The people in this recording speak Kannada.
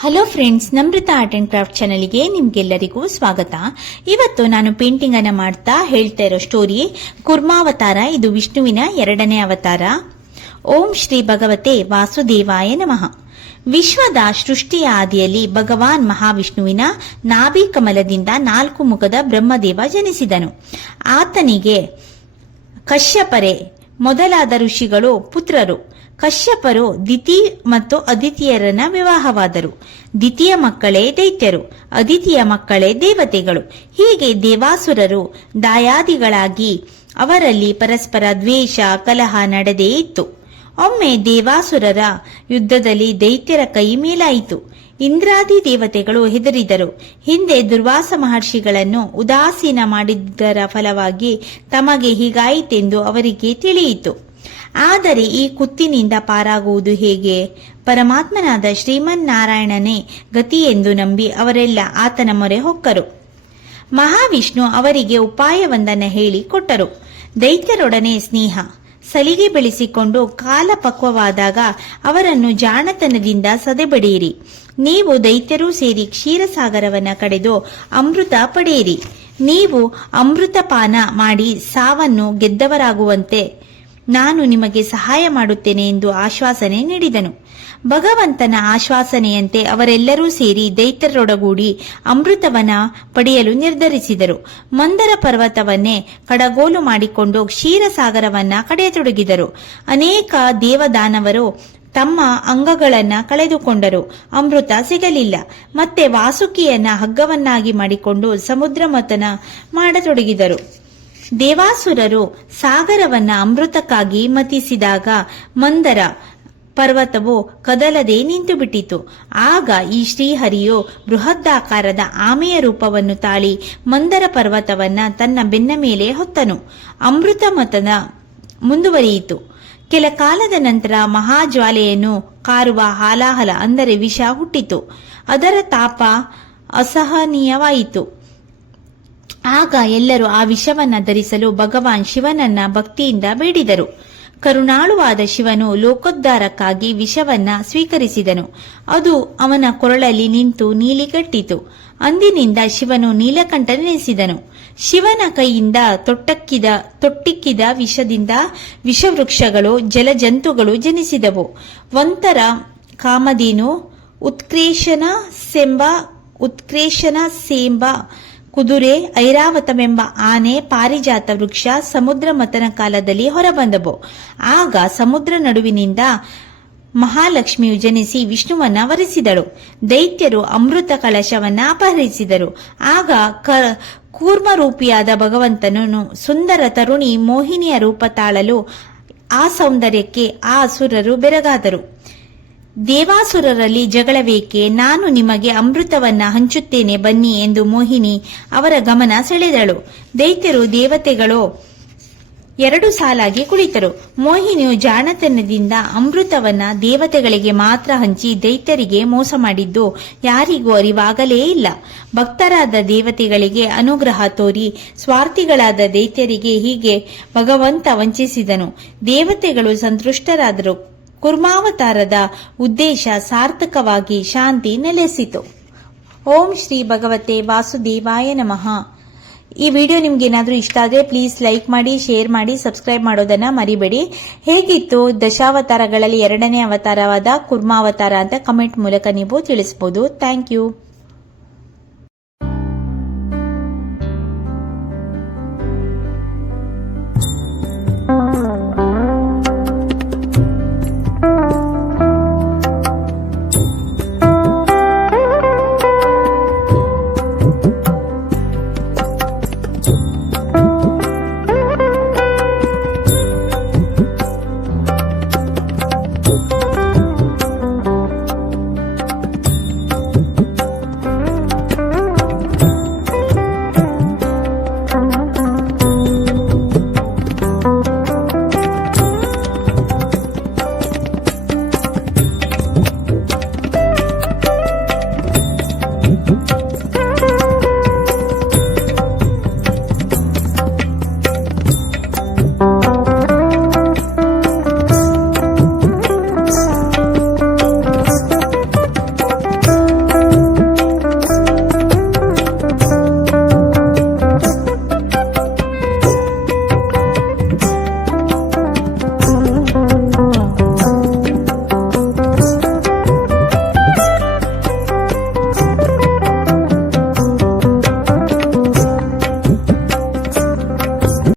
Hello friends, Namrata art and craft ಚಾನಲ್ಗೆ ನಿಮ್ಗೆಲ್ಲರಿಗೂ ಸ್ವಾಗತ. ಇವತ್ತು ನಾನು ಪೇಂಟಿಂಗ್ ಅನ್ನ ಮಾಡ್ತಾ ಹೇಳ್ತಾ ಇರೋ ಸ್ಟೋರಿ ಕುರ್ಮಾವತಾರ. ಇದು ವಿಷ್ಣುವಿನ 2ನೇ ಅವತಾರ. ಓಂ ಶ್ರೀ ಭಗವತೆ ವಾಸುದೇವಾಯ ನಮಃ. ವಿಶ್ವದ ಸೃಷ್ಟಿಯ ಆದಿಯಲ್ಲಿ ಭಗವಾನ್ ಮಹಾವಿಷ್ಣುವಿನ ನಾಭಿ ಕಮಲದಿಂದ 4 ಮುಖದ ಬ್ರಹ್ಮದೇವ ಜನಿಸಿದನು. ಆತನಿಗೆ ಕಶ್ಯಪರೇ ಮೊದಲಾದ ಋಷಿಗಳು ಪುತ್ರರು. ಕಶ್ಯಪರು ದಿತಿ ಮತ್ತು ಅದಿತಿಯರನ್ನ ವಿವಾಹವಾದರು. ದಿತಿಯ ಮಕ್ಕಳೇ ದೈತ್ಯರು, ಅದಿತಿಯ ಮಕ್ಕಳೇ ದೇವತೆಗಳು. ಹೀಗೆ ದೇವಾಸುರರು ದಾಯಾದಿಗಳಾಗಿ ಅವರಲ್ಲಿ ಪರಸ್ಪರ ದ್ವೇಷ ಕಲಹ ನಡೆದೇ ಇತ್ತು. ಒಮ್ಮೆ ದೇವಾಸುರರ ಯುದ್ಧದಲ್ಲಿ ದೈತ್ಯರ ಕೈ ಮೇಲಾಯಿತು. ಇಂದ್ರಾದಿ ದೇವತೆಗಳು ಹೆದರಿದರು. ಹಿಂದೆ ದುರ್ವಾಸ ಮಹರ್ಷಿಗಳನ್ನು ಉದಾಸೀನ ಮಾಡಿದ್ದರ ಫಲವಾಗಿ ತಮಗೆ ಹೀಗಾಯಿತೆಂದು ಅವರಿಗೆ ತಿಳಿಯಿತು. ಆದರೆ ಈ ಕುತ್ತಿನಿಂದ ಪಾರಾಗುವುದು ಹೇಗೆ? ಪರಮಾತ್ಮನಾದ ಶ್ರೀಮನ್ನಾರಾಯಣನೇ ಗತಿ ಎಂದು ನಂಬಿ ಅವರೆಲ್ಲ ಆತನ ಮೊರೆ ಹೊಕ್ಕರು. ಮಹಾವಿಷ್ಣು ಅವರಿಗೆ ಉಪಾಯವೊಂದನ್ನು ಹೇಳಿ ಕೊಟ್ಟರು. ದೈತ್ಯರೊಡನೆ ಸ್ನೇಹ ಸಲಿಗೆ ಬೆಳೆಸಿಕೊಂಡು ಕಾಲ ಪಕ್ವವಾದಾಗ ಅವರನ್ನು ಜಾಣತನದಿಂದ ಸದೆಬಡಿಯಿರಿ. ನೀವು ದೈತ್ಯರೂ ಸೇರಿ ಕ್ಷೀರಸಾಗರವನ್ನ ಕಡೆದು ಅಮೃತ ಪಡೆಯಿರಿ. ನೀವು ಅಮೃತಪಾನ ಮಾಡಿ ಸಾವನ್ನು ಗೆದ್ದವರಾಗುವಂತೆ ನಾನು ನಿಮಗೆ ಸಹಾಯ ಮಾಡುತ್ತೇನೆ ಎಂದು ಆಶ್ವಾಸನೆ ನೀಡಿದನು. ಭಗವಂತನ ಆಶ್ವಾಸನೆಯಂತೆ ಅವರೆಲ್ಲರೂ ಸೇರಿ ದೈತ್ಯರೊಡಗೂಡಿ ಅಮೃತವನ ಪಡೆಯಲು ನಿರ್ಧರಿಸಿದರು. ಮಂದರ ಪರ್ವತವನ್ನೇ ಕಡಗೋಲು ಮಾಡಿಕೊಂಡು ಕ್ಷೀರಸಾಗರವನ್ನ ಕಡೆಯತೊಡಗಿದರು. ಅನೇಕ ದೇವದಾನವರು ತಮ್ಮ ಅಂಗಗಳನ್ನ ಕಳೆದುಕೊಂಡರು. ಅಮೃತ ಸಿಗಲಿಲ್ಲ. ಮತ್ತೆ ವಾಸುಕಿಯನ್ನ ಹಗ್ಗವನ್ನಾಗಿ ಮಾಡಿಕೊಂಡು ಸಮುದ್ರ ಮಥನ ಮಾಡತೊಡಗಿದರು. ದೇವಾಸುರರು ಸಾಗರವನ್ನ ಅಮೃತಕ್ಕಾಗಿ ಮತಿಸಿದಾಗ ಮಂದರ ಪರ್ವತವು ಕದಲದೆ ನಿಂತು ಬಿಟ್ಟಿತು. ಆಗ ಈ ಶ್ರೀಹರಿಯು ಬೃಹದಾಕಾರದ ಆಮೆಯ ರೂಪವನ್ನು ತಾಳಿ ಮಂದರ ಪರ್ವತವನ್ನ ತನ್ನ ಬೆನ್ನ ಮೇಲೆ ಹೊತ್ತನು. ಅಮೃತ ಮಥನ ಮುಂದುವರಿಯಿತು. ಕೆಲ ಕಾಲದ ನಂತರ ಮಹಾಜ್ವಾಲೆಯನ್ನು ಕಾರುವ ಹಾಲಾಹಲ ಅಂದರೆ ವಿಷ ಹುಟ್ಟಿತು. ಅದರ ತಾಪ ಅಸಹನೀಯವಾಯಿತು. ಆಗ ಎಲ್ಲರೂ ಆ ವಿಷವನ್ನ ಧರಿಸಲು ಭಗವಾನ್ ಶಿವನನ್ನ ಭಕ್ತಿಯಿಂದ ಬೇಡಿದರು. ಕರುಣಾಳುವಾದ ಶಿವನು ಲೋಕೋದ್ಧಾರಕ್ಕಾಗಿ ವಿಷವನ್ನ ಸ್ವೀಕರಿಸಿದನು. ಅದು ಅವನ ಕೊರಳಲ್ಲಿ ನಿಂತು ನೀಲಿಗಟ್ಟಿತು. ಅಂದಿನಿಂದ ಶಿವನು ನೀಲಕಂಠನೆನಿಸಿದನು. ಶಿವನ ಕೈಯಿಂದ ತೊಟ್ಟಿಕ್ಕಿದ ವಿಷದಿಂದ ವಿಷವೃಕ್ಷಗಳು ಜಲಜಂತುಗಳು ಜನಿಸಿದವು. ಒಂತರ ಕಾಮಧೇನು, ಉತ್ಕೃಷಣ ಸೆಂಬ ಕುದುರೆ, ಐರಾವತವೆಂಬ ಆನೆ, ಪಾರಿಜಾತ ವೃಕ್ಷ ಸಮುದ್ರ ಮಥನ ಕಾಲದಲ್ಲಿ ಹೊರಬಂದವು. ಆಗ ಸಮುದ್ರ ನಡುವಿನಿಂದ ಮಹಾಲಕ್ಷ್ಮಿಯು ಜನಿಸಿ ವಿಷ್ಣುವನ್ನ ವರಿಸಿದಳು. ದೈತ್ಯರು ಅಮೃತ ಕಳಶವನ್ನ ಅಪಹರಿಸಿದರು. ಆಗ ಕೂರ್ಮರೂಪಿಯಾದ ಭಗವಂತನು ಸುಂದರ ತರುಣಿ ಮೋಹಿನಿಯ ರೂಪ ತಾಳಲು ಆ ಸೌಂದರ್ಯಕ್ಕೆ ಆ ಅಸುರರು ಬೆರಗಾದರು. ದೇವಾಸುರರಲ್ಲಿ ಜಗಳವೇಕೆ? ನಾನು ನಿಮಗೆ ಅಮೃತವನ್ನ ಹಂಚುತ್ತೇನೆ ಬನ್ನಿ ಎಂದು ಮೋಹಿನಿ ಅವರ ಗಮನ ಸೆಳೆದಳು. ದೈತ್ಯರು ದೇವತೆಗಳು 2 ಸಾಲಾಗಿ ಕುಳಿತರು. ಮೋಹಿನಿಯು ಜಾಣತನದಿಂದ ಅಮೃತವನ್ನ ದೇವತೆಗಳಿಗೆ ಮಾತ್ರ ಹಂಚಿ ದೈತ್ಯರಿಗೆ ಮೋಸ ಮಾಡಿದ್ದು ಯಾರಿಗೂ ಅರಿವಾಗಲೇ ಇಲ್ಲ. ಭಕ್ತರಾದ ದೇವತೆಗಳಿಗೆ ಅನುಗ್ರಹ ತೋರಿ ಸ್ವಾರ್ಥಿಗಳಾದ ದೈತ್ಯರಿಗೆ ಹೀಗೆ ಭಗವಂತ ವಂಚಿಸಿದನು. ದೇವತೆಗಳು ಸಂತುಷ್ಟರಾದರು. ಕುರ್ಮಾವತಾರದ ಉದ್ದೇಶ ಸಾರ್ಥಕವಾಗಿ ಶಾಂತಿ ನೆಲೆಸಿತು. ಓಂ ಶ್ರೀ ಭಗವತೆ ವಾಸುದೇವಾಯ ನಮಃ. ಈ ವಿಡಿಯೋ ನಿಮ್ಗೆ ಏನಾದ್ರೂ ಇಷ್ಟ ಆದ್ರೆ ಪ್ಲೀಸ್ ಲೈಕ್ ಮಾಡಿ, ಶೇರ್ ಮಾಡಿ, ಸಬ್ಸ್ಕ್ರೈಬ್ ಮಾಡೋದನ್ನ ಮರಿಬೇಡಿ. ಹೇಗಿತ್ತು ದಶಾವತಾರಗಳಲ್ಲಿ 2ನೇ ಅವತಾರವಾದ ಕುರ್ಮಾವತಾರ ಅಂತ ಕಮೆಂಟ್ ಮೂಲಕ ನೀವು ತಿಳಿಸಬಹುದು. Thank you.